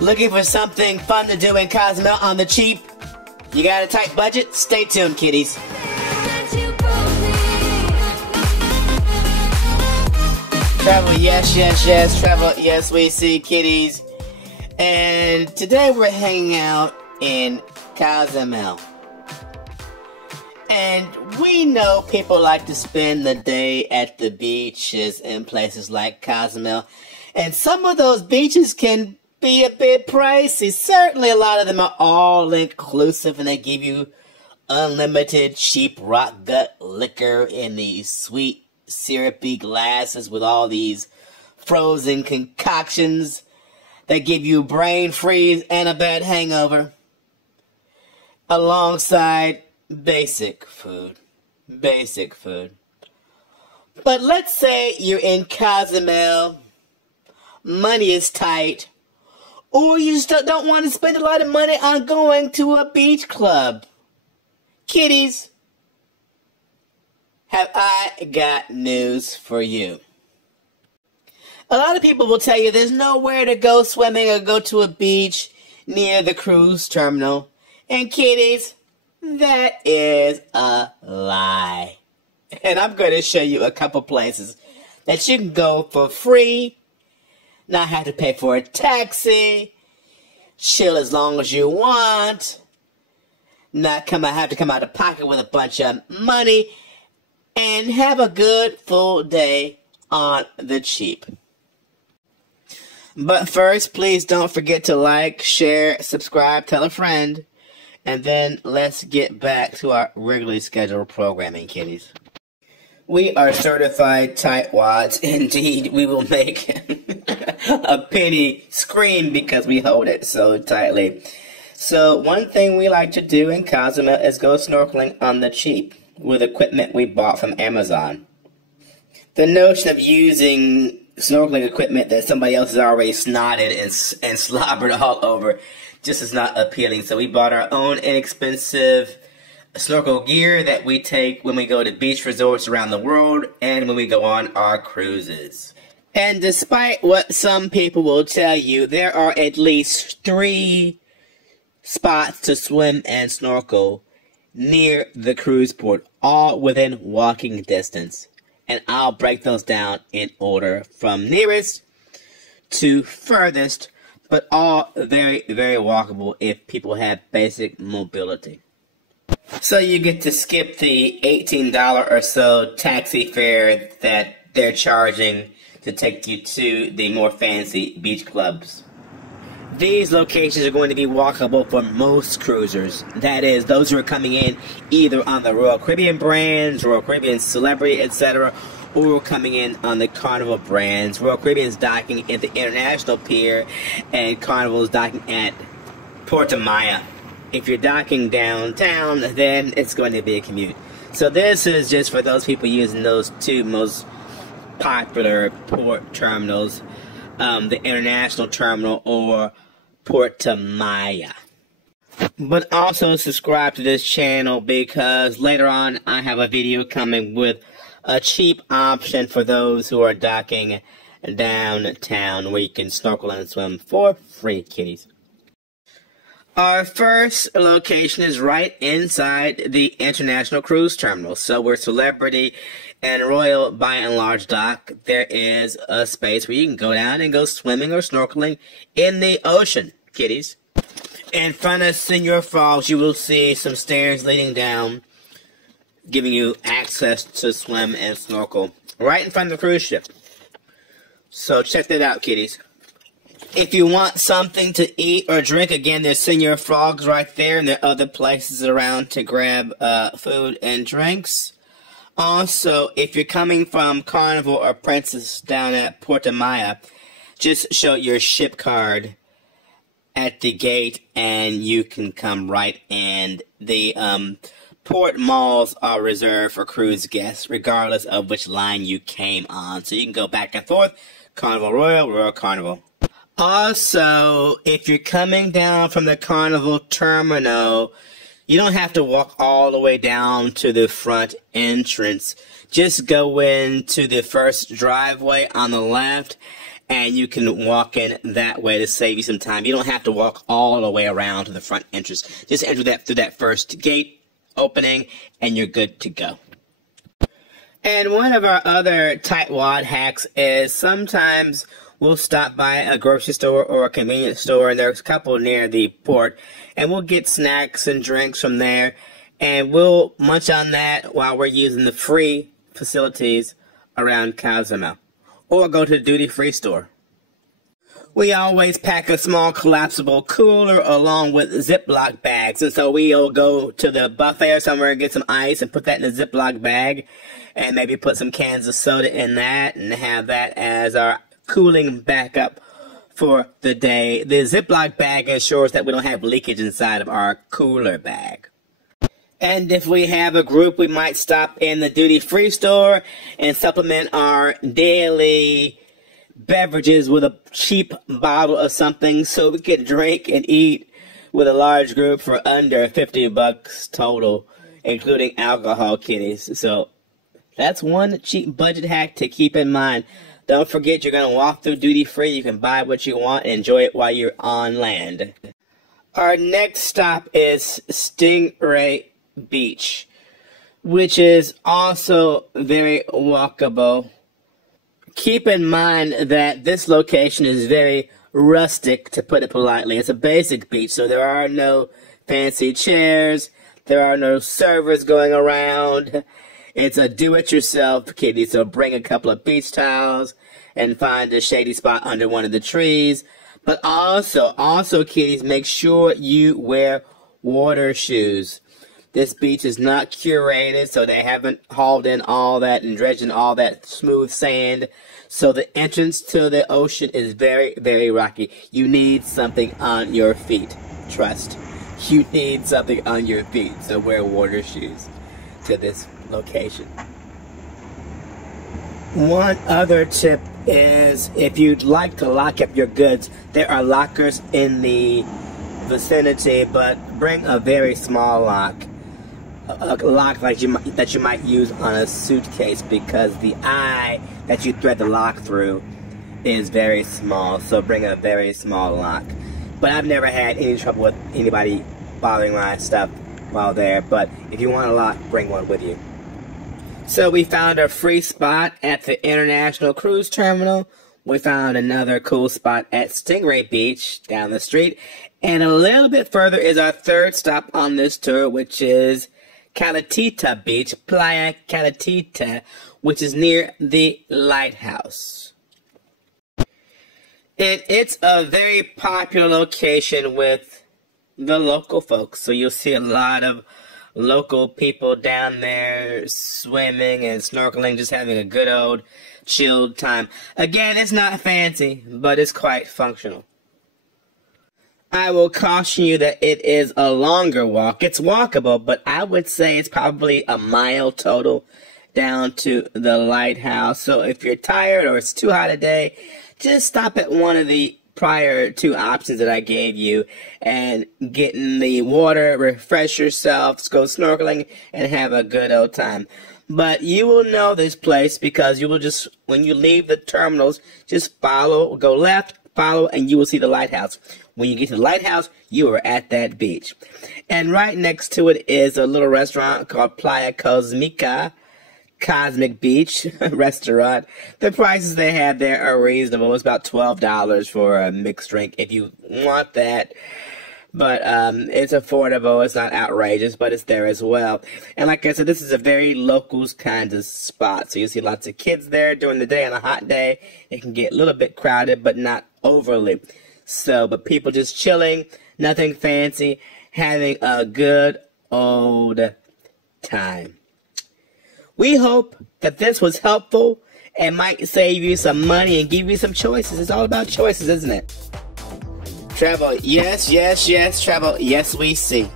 Looking for something fun to do in Cozumel on the cheap? You got a tight budget? Stay tuned, kiddies. Travel, yes, travel, yes, we see, kiddies. And today we're hanging out in Cozumel. And we know people like to spend the day at the beaches in places like Cozumel. And some of those beaches can be a bit pricey. Certainly a lot of them are all-inclusive and they give you unlimited cheap rock gut liquor in these sweet, syrupy glasses with all these frozen concoctions that give you brain freeze and a bad hangover. Alongside basic food. But let's say you're in Cozumel, money is tight, or you just don't want to spend a lot of money on going to a beach club. Kiddies, have I got news for you. A lot of people will tell you there's nowhere to go swimming or go to a beach near the cruise terminal. And kiddies, that is a lie. And I'm going to show you a couple places that you can go for free, not have to pay for a taxi, chill as long as you want, not have to come out of pocket with a bunch of money, and have a good full day on the cheap. But first, please don't forget to like, share, subscribe, tell a friend, and then let's get back to our regularly scheduled programming, kiddies. We are certified tightwads. Indeed, we will make a penny scream because we hold it so tightly. So one thing we like to do in Cozumel is go snorkeling on the cheap with equipment we bought from Amazon. The notion of using snorkeling equipment that somebody else has already snotted and slobbered all over just is not appealing. So we bought our own inexpensive snorkel gear that we take when we go to beach resorts around the world and when we go on our cruises. And despite what some people will tell you, there are at least 3 spots to swim and snorkel near the cruise port, all within walking distance. And I'll break those down in order from nearest to furthest, but all very, very walkable if people have basic mobility. So you get to skip the $18 or so taxi fare that they're charging to take you to the more fancy beach clubs. These locations are going to be walkable for most cruisers. That is, those who are coming in either on the Royal Caribbean brands, Royal Caribbean Celebrity, etc., or coming in on the Carnival brands. Royal Caribbean's docking at the International Pier, and Carnival's docking at Puerto Maya. If you're docking downtown, then it's going to be a commute. So this is just for those people using those 2 most popular port terminals, the International Terminal or Puerto Maya. But also subscribe to this channel because later on I have a video coming with a cheap option for those who are docking downtown where you can snorkel and swim for free, kiddies. Our first location is right inside the International Cruise Terminal. So where Celebrity and Royal by and large dock, there is a space where you can go down and go swimming or snorkeling in the ocean, kiddies. In front of Senor Falls, you will see some stairs leading down, giving you access to swim and snorkel right in front of the cruise ship. So check that out, kiddies. If you want something to eat or drink, again, there's Senor Frogs right there, and there are other places around to grab food and drinks. Also, if you're coming from Carnival or Princess down at Puerto Maya, just show your ship card at the gate and you can come right in. The port malls are reserved for cruise guests, regardless of which line you came on. So you can go back and forth, Carnival Royal, Royal Carnival. Also, if you're coming down from the Carnival Terminal, you don't have to walk all the way down to the front entrance. Just go into the first driveway on the left, and you can walk in that way to save you some time. You don't have to walk all the way around to the front entrance. Just enter that through that first gate opening, and you're good to go. And one of our other tightwad hacks is sometimes we'll stop by a grocery store or a convenience store, and there's a couple near the port, and we'll get snacks and drinks from there, and we'll munch on that while we're using the free facilities around Cozumel, or go to the duty-free store. We always pack a small collapsible cooler along with Ziploc bags, and so we'll go to the buffet or somewhere and get some ice and put that in a Ziploc bag, and maybe put some cans of soda in that and have that as our cooling backup for the day. The Ziploc bag ensures that we don't have leakage inside of our cooler bag. And if we have a group, we might stop in the duty-free store and supplement our daily beverages with a cheap bottle of something so we can drink and eat with a large group for under $50 total, including alcohol, kiddies. So that's one cheap budget hack to keep in mind. Don't forget, you're going to walk through duty-free. You can buy what you want and enjoy it while you're on land. Our next stop is Stingray Beach, which is also very walkable. Keep in mind that this location is very rustic, to put it politely. It's a basic beach, so there are no fancy chairs, there are no servers going around. It's a do-it-yourself kitty, so bring a couple of beach towels and find a shady spot under one of the trees. But also kitties, make sure you wear water shoes. This beach is not curated, so they haven't hauled in all that and dredged in all that smooth sand. So the entrance to the ocean is very, very rocky. You need something on your feet. Trust. You need something on your feet, so wear water shoes to this location. One other tip is, if you'd like to lock up your goods, there are lockers in the vicinity, but bring a very small lock. A lock like that you might use on a suitcase, because the eye that you thread the lock through is very small, so bring a very small lock. But I've never had any trouble with anybody bothering my stuff while there, but if you want a lock, bring one with you. So we found a free spot at the International Cruise Terminal. We found another cool spot at Stingray Beach down the street, and a little bit further is our third stop on this tour, which is Calitita Beach, Playa Calitita, which is near the lighthouse. And it's a very popular location with the local folks, so you'll see a lot of local people down there swimming and snorkeling, just having a good old chilled time. Again, it's not fancy, but it's quite functional. I will caution you that it is a longer walk. It's walkable, but I would say it's probably a mile total down to the lighthouse. So if you're tired or it's too hot a day, just stop at one of the prior two options that I gave you and get in the water, refresh yourself, go snorkeling, and have a good old time. But you will know this place because you will just, when you leave the terminals, just follow, go left, follow, and you will see the lighthouse. When you get to the lighthouse, you are at that beach. And right next to it is a little restaurant called Playa Cosmica, Cosmic Beach restaurant. The prices they have there are reasonable. It's about $12 for a mixed drink if you want that. But it's affordable. It's not outrageous, but it's there as well. And like I said, this is a very locals kind of spot. So you'll see lots of kids there during the day. On a hot day, it can get a little bit crowded, but not overly. So, but people just chilling, nothing fancy, having a good old time. We hope that this was helpful and might save you some money and give you some choices. It's all about choices, isn't it? Travel, yes, yes, yes. Travel, yes, we see.